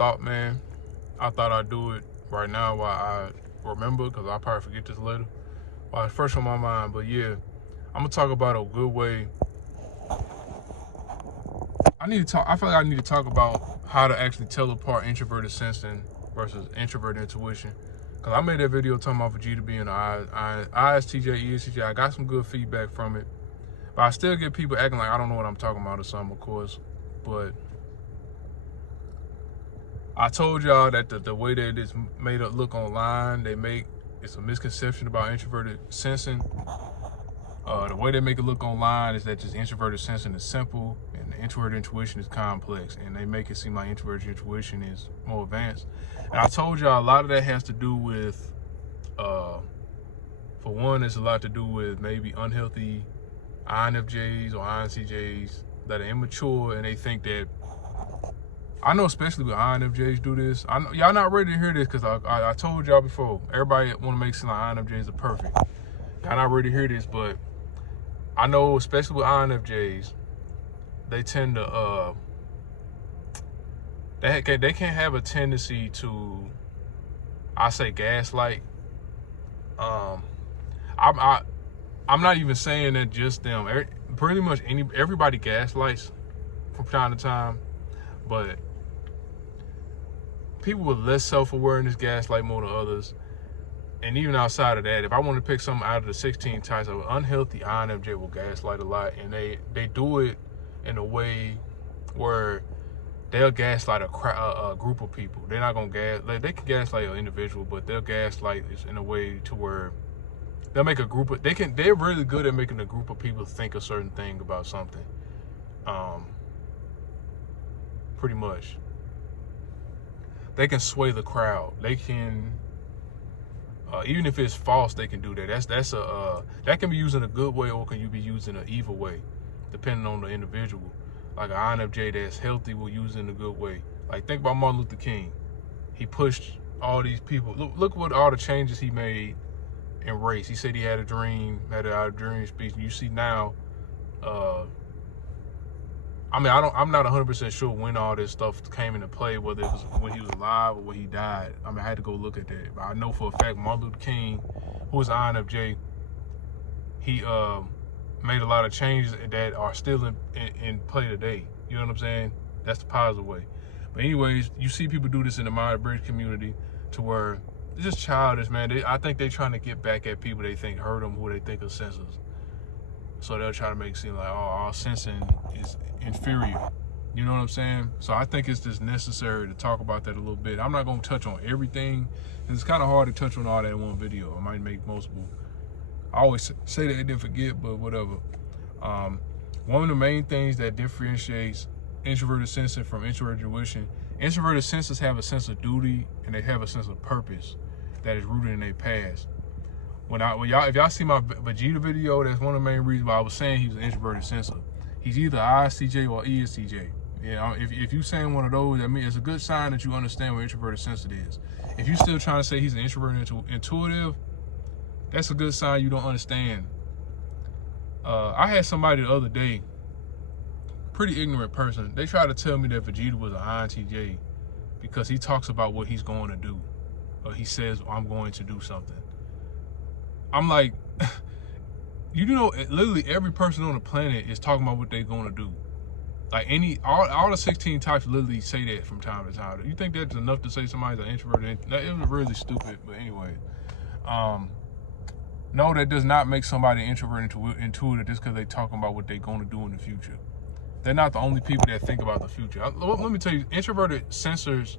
thought, man. I thought I'd do it right now while I remember, because I'll probably forget this later. While it's fresh on my mind. But yeah, I'm gonna talk about a good way. I feel like I need to talk about how to actually tell apart introverted sensing versus introverted intuition. Because I made that video talking about Vegeta being an ISTJ, ESTJ. I got some good feedback from it. But I still get people acting like I don't know what I'm talking about or something, of course. But I told y'all that the way that it's made up look online, it's a misconception about introverted sensing. The way they make it look online is that just introverted sensing is simple and introverted intuition is complex, and they make it seem like introverted intuition is more advanced. And I told y'all a lot of that has to do with, for one, it's a lot to do with maybe unhealthy INFJs or INCJs that are immature, and they think that, I know especially with INFJs do this. I know y'all not ready to hear this because I told y'all before, everybody want to make it seem like INFJs are perfect. Y'all not ready to hear this, but I know especially with INFJs, they tend to they can have a tendency to, I say, gaslight. I'm not even saying that just them. Pretty much everybody gaslights from time to time, but people with less self-awareness gaslight more than others. And even outside of that, if I want to pick something out of the 16 types of unhealthy, INFJ will gaslight a lot, and they do it in a way where they'll gaslight a group of people. They're not gonna they can gaslight an individual, but they'll gaslight in a way to where they'll make a group of they're really good at making a group of people think a certain thing about something. Pretty much. They can sway the crowd. They can even if it's false, they can do that. That can be used in a good way, or can you be used in an evil way, depending on the individual. Like an INFJ that's healthy will use it in a good way. Like think about Martin Luther King. He pushed all these people. Look what all the changes he made in race. He said he had a dream, had a dream speech. And you see now, I'm not 100% sure when all this stuff came into play, whether it was when he was alive or when he died. I had to go look at that. But I know for a fact Martin Luther King, who was INFJ, he made a lot of changes that are still in play today. You know what I'm saying? That's the positive way. But anyways, you see people do this in the Myers-Briggs community to where it's just childish, man. I think they're trying to get back at people they think hurt them, who they think are sensors. So they'll try to make it seem like, oh, all sensing is inferior. You know what I'm saying? So I think it's just necessary to talk about that a little bit. I'm not going to touch on everything. It's kind of hard to touch on all that in one video. I might make multiple. I always say that and then forget, but whatever. One of the main things that differentiates introverted sensing from introverted intuition, introverted sensors have a sense of duty and they have a sense of purpose that is rooted in their past. If y'all see my Vegeta video, that's one of the main reasons why I was saying he was an introverted sensor. He's either ISTJ or ESTJ. Yeah, if you saying one of those, I mean, it's a good sign that you understand what introverted sensor is. If you still trying to say he's an introverted intuitive, that's a good sign you don't understand. I had somebody the other day, pretty ignorant person. They tried to tell me that Vegeta was an INTJ because he talks about what he's going to do, or he says, I'm going to do something. I'm like, you know, literally every person on the planet is talking about what they're going to do. Like all the 16 types literally say that from time to time. You think that's enough to say somebody's an introvert? It was really stupid, but anyway. No, that does not make somebody introvert intuitive just because they're talking about what they're going to do in the future. They're not the only people that think about the future. Let me tell you, introverted sensors,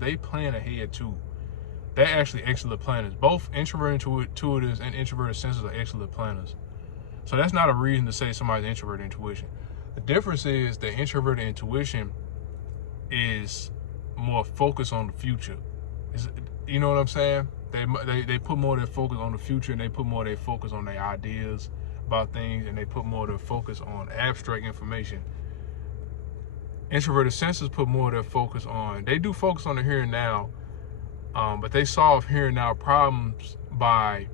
they plan ahead too. They're actually excellent planners. Both introverted intuitives and introverted sensors are excellent planners. So that's not a reason to say somebody's introverted intuition. The difference is that introverted intuition is more focused on the future. You know what I'm saying? They put more of their focus on the future, and they put more of their focus on their ideas about things, and they put more of their focus on abstract information. Introverted sensors put more of their focus on, they do focus on the here and now, but they solve here and now problems by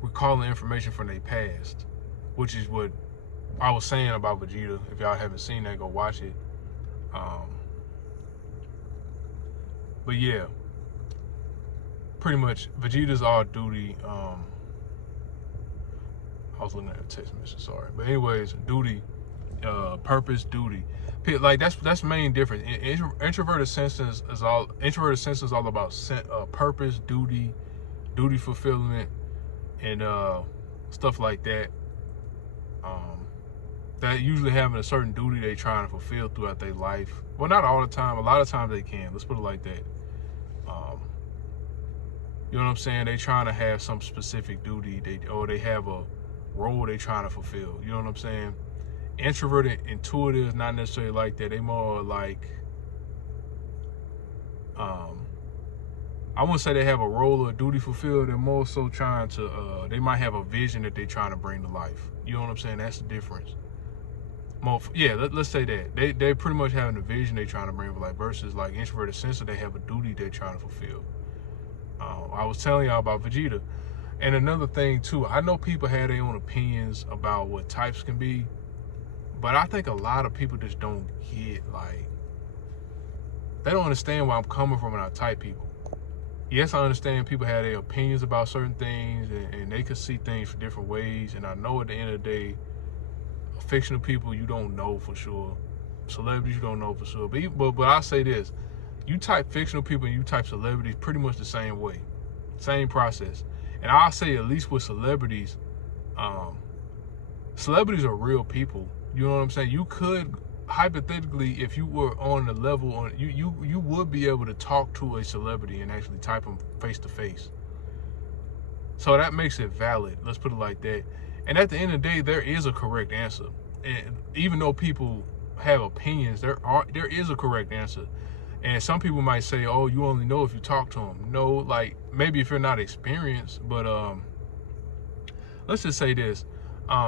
recalling information from their past, which is what I was saying about Vegeta. If y'all haven't seen that, go watch it. But yeah, pretty much Vegeta's all duty. I was looking at a text message, sorry. But anyways, duty, purpose, duty. Like that's the main difference. Introverted senses is all about purpose, duty fulfillment, and stuff like that. That usually having a certain duty they trying to fulfill throughout their life. Well, not all the time. A lot of times they can. Let's put it like that. You know what I'm saying? They trying to have some specific duty. They have a role they trying to fulfill. You know what I'm saying? Introverted, intuitive, not necessarily like that. They more like, I wouldn't say they have a role or a duty fulfilled. They're more so trying to, they might have a vision that they're trying to bring to life. You know what I'm saying? That's the difference. Let's say that. They pretty much having a vision they're trying to bring to life versus like introverted sensitive, they have a duty they're trying to fulfill. I was telling y'all about Vegeta. And another thing too, I know people have their own opinions about what types can be, but I think a lot of people just don't get, like, they don't understand where I'm coming from when I type people. Yes, I understand people have their opinions about certain things and they can see things for different ways. And I know at the end of the day, fictional people you don't know for sure. Celebrities you don't know for sure. But I say this, you type fictional people and you type celebrities pretty much the same way. Same process. And I'll say at least with celebrities, celebrities are real people. You know what I'm saying? You could, hypothetically, if you were on the level, you would be able to talk to a celebrity and actually type them face to face. So that makes it valid. Let's put it like that. And at the end of the day, there is a correct answer. And even though people have opinions, there is a correct answer. And some people might say, oh, you only know if you talk to them. No, like, maybe if you're not experienced, but let's just say this.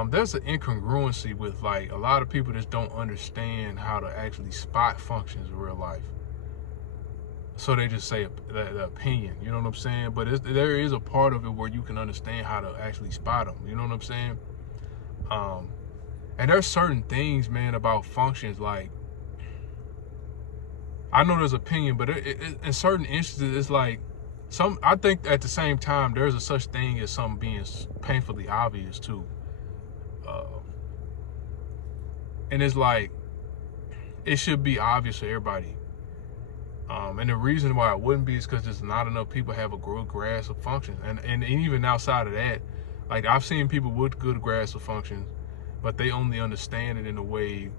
There's an incongruency with, like, a lot of people just don't understand how to actually spot functions in real life. So they just say the opinion, you know what I'm saying? But there is a part of it where you can understand how to actually spot them, you know what I'm saying? And there's certain things, man, about functions, like, I know there's opinion, but in certain instances, it's like, I think at the same time, there's a such thing as something being painfully obvious too. And it's like, it should be obvious for everybody. And the reason why it wouldn't be is because there's not enough people have a good grasp of functions. And even outside of that, like, I've seen people with good grasp of functions, but they only understand it in a way,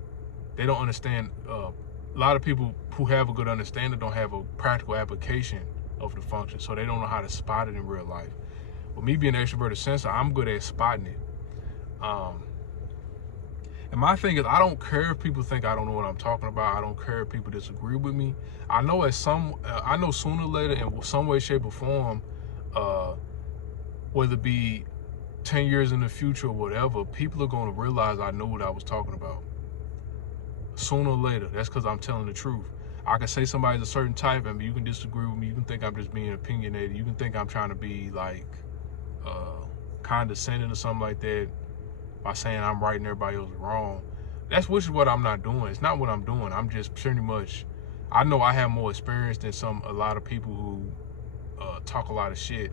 they don't understand, a lot of people who have a good understanding don't have a practical application of the function, so they don't know how to spot it in real life. With me being an extroverted sensor, I'm good at spotting it. And my thing is, I don't care if people think I don't know what I'm talking about. I don't care if people disagree with me. I know sooner or later, in some way, shape, or form, whether it be 10 years in the future or whatever, people are going to realize I know what I was talking about. Sooner or later. That's because I'm telling the truth. I can say somebody's a certain type, and you can disagree with me. You can think I'm just being opinionated. You can think I'm trying to be, like, condescending or something like that by saying I'm right and everybody else is wrong. Which is what I'm not doing. It's not what I'm doing. I'm just pretty much, I know I have more experience than a lot of people who talk a lot of shit.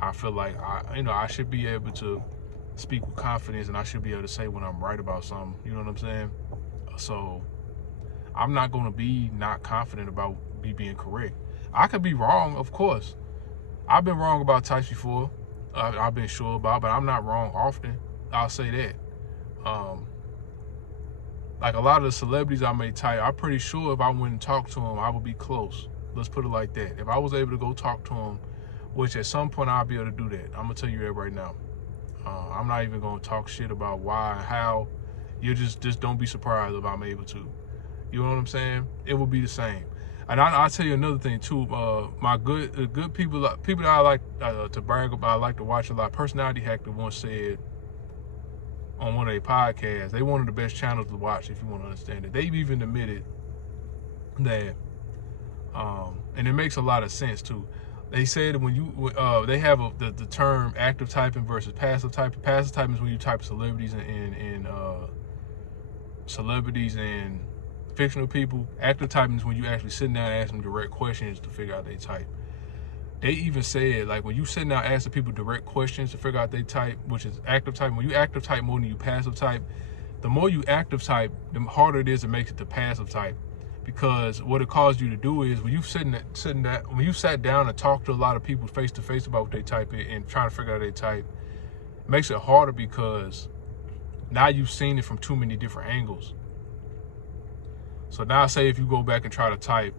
I feel like I should be able to speak with confidence, and I should be able to say when I'm right about something. You know what I'm saying? So I'm not going to be not confident about me being correct. I could be wrong, of course. I've been wrong about types before. I've been sure about, but I'm not wrong often. I'll say that. Like a lot of the celebrities I may type, I'm pretty sure if I went and talked to them, I would be close. Let's put it like that. If I was able to go talk to them, which at some point I'll be able to do that. I'm gonna tell you that right now. I'm not even gonna talk shit about why and how. You just don't be surprised if I'm able to. You know what I'm saying? It will be the same. And I'll tell you another thing too. My good people that I like to brag about, I like to watch a lot. Personality Hacker once said on one of their podcasts, they one of the best channels to watch if you want to understand it. They've even admitted that, and it makes a lot of sense too. They said when they have the term active typing versus passive typing. Passive typing is when you type celebrities and celebrities and fictional people. Active typing is when you actually sit down and ask them direct questions to figure out their type. They even said, like, when you sit down asking people direct questions to figure out their type, which is active type, when you active type more than you passive type, the more you active type, the harder it is to make it to passive type. Because what it causes you to do is when you when you sat down and talked to a lot of people face to face about what they type is and trying to figure out their type, it makes it harder because now you've seen it from too many different angles. So now say if you go back and try to type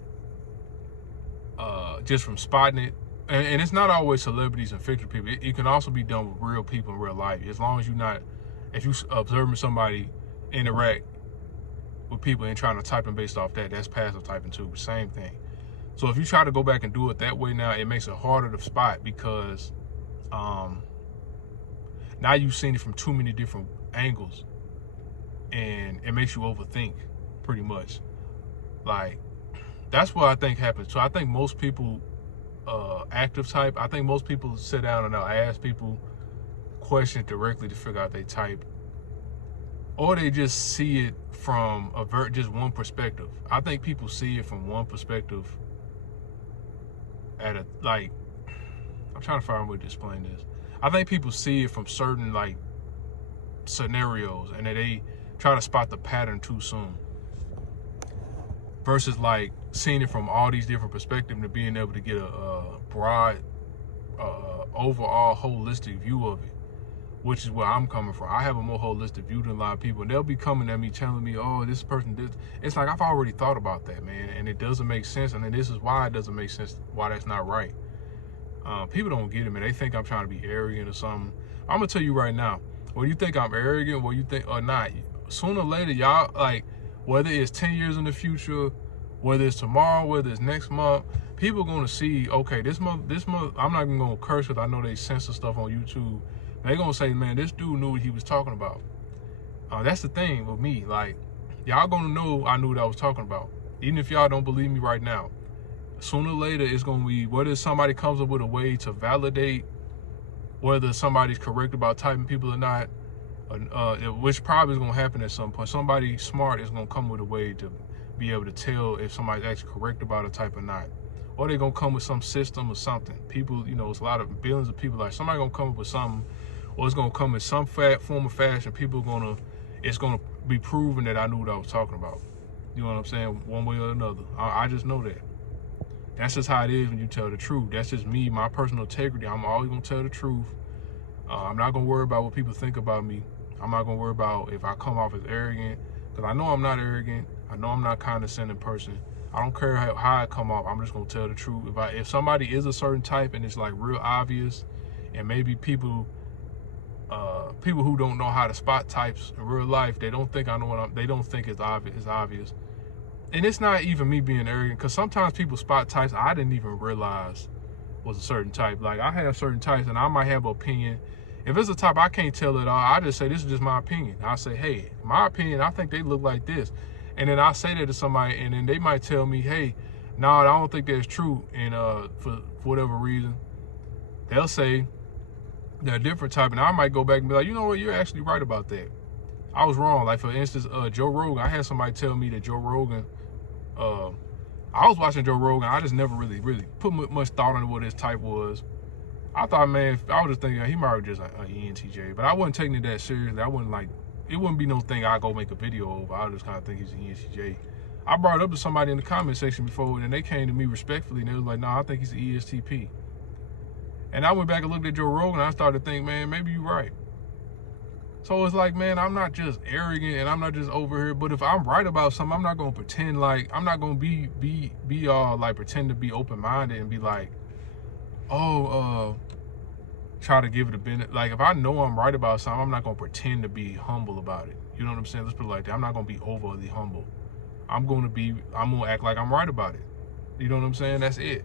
just from spotting it, and it's not always celebrities and fictional people. It can also be done with real people in real life. As long as you're not, if you observing somebody interact with people and trying to type them based off that, that's passive typing too. Same thing. So if you try to go back and do it that way now, it makes it harder to spot because now you've seen it from too many different angles, and it makes you overthink pretty much. Like, that's what I think happens. So I think most people active type, I think most people sit down and they'll ask people questions directly to figure out their type, or they just see it from just one perspective. I think people see it from one perspective at a, like, I'm trying to find a way to explain this. I think people see it from certain, like, scenarios, and that they try to spot the pattern too soon, versus like seeing it from all these different perspectives and being able to get a broad, overall holistic view of it, which is where I'm coming from. I have a more holistic view than a lot of people, and they'll be coming at me telling me, oh, this person did. It's like, I've already thought about that, man, and it doesn't make sense, and then this is why it doesn't make sense, why that's not right. People don't get it, man. They think I'm trying to be arrogant or something. I'm gonna tell you right now, whether you think I'm arrogant, whether you think or not, sooner or later, y'all, like, whether it's 10 years in the future, whether it's tomorrow, whether it's next month, people are going to see, okay, this month, I'm not even going to curse because I know they censor stuff on YouTube. They're going to say, man, this dude knew what he was talking about. That's the thing with me. Like, y'all going to know I knew what I was talking about. Even if y'all don't believe me right now. Sooner or later, it's going to be, whether somebody comes up with a way to validate whether somebody's correct about typing people or not, which probably is going to happen at some point. Somebody smart is going to come with a way to be able to tell if somebody's actually correct about a type or not. Or they're going to come with some system or something. People, you know, it's a lot of billions of people. Like, somebody going to come up with something, or it's going to come in some form or fashion. People going to, it's going to be proven that I knew what I was talking about. You know what I'm saying? One way or another. I just know that. That's just how it is when you tell the truth. That's just me, my personal integrity. I'm always going to tell the truth. I'm not going to worry about what people think about me. I'm not going to worry about if I come off as arrogant, because I know I'm not arrogant. I know I'm not a condescending person. I don't care how I come off. I'm just going to tell the truth. If somebody is a certain type and it's like real obvious, and maybe people who don't know how to spot types in real life, they don't think I know they don't think it's obvious. And it's not even me being arrogant, because sometimes people spot types I didn't even realize was a certain type. Like, I have certain types and I might have an opinion. If it's a type I can't tell it all, I just say, this is just my opinion. I say, hey, my opinion, I think they look like this. And then I say that to somebody, and then they might tell me, hey, no, I don't think that's true. And for whatever reason, they'll say they're a different type. And I might go back and be like, you know what, you're actually right about that. I was wrong. Like, for instance, Joe Rogan. I had somebody tell me that Joe Rogan, I was watching Joe Rogan. I just never really put much thought into what his type was. I thought, man, I was just thinking he might be just an ENTJ, but I wasn't taking it that seriously. I wasn't like, it wouldn't be no thing I'd go make a video over. I just kind of think he's an ENTJ. I brought it up to somebody in the comment section before, and they came to me respectfully, and they was like, no, I think he's an ESTP. And I went back and looked at Joe Rogan, and I started to think, man, maybe you're right. So it's like, man, I'm not just arrogant, and I'm not just over here, but if I'm right about something, I'm not going to pretend like, I'm not going to be all like, pretend to be open-minded and be like, oh, try to give it a benefit. Like, if I know I'm right about something, I'm not going to pretend to be humble about it. You know what I'm saying? Let's put it like that. I'm not going to be overly humble. I'm going to act like I'm right about it. You know what I'm saying? That's it.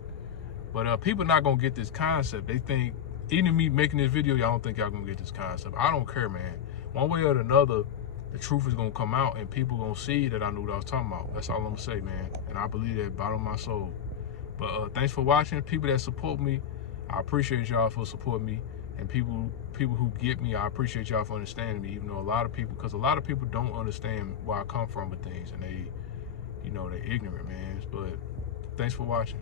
But people not going to get this concept. They think, even me making this video, y'all don't think y'all going to get this concept. I don't care, man. One way or another, the truth is going to come out, and people going to see that I knew what I was talking about. That's all I'm going to say, man. And I believe that bottom of my soul. But thanks for watching. People that support me, I appreciate y'all for supporting me. And people who get me, I appreciate y'all for understanding me, even though a lot of people don't understand where I come from with things, and they, they're ignorant, man. But thanks for watching.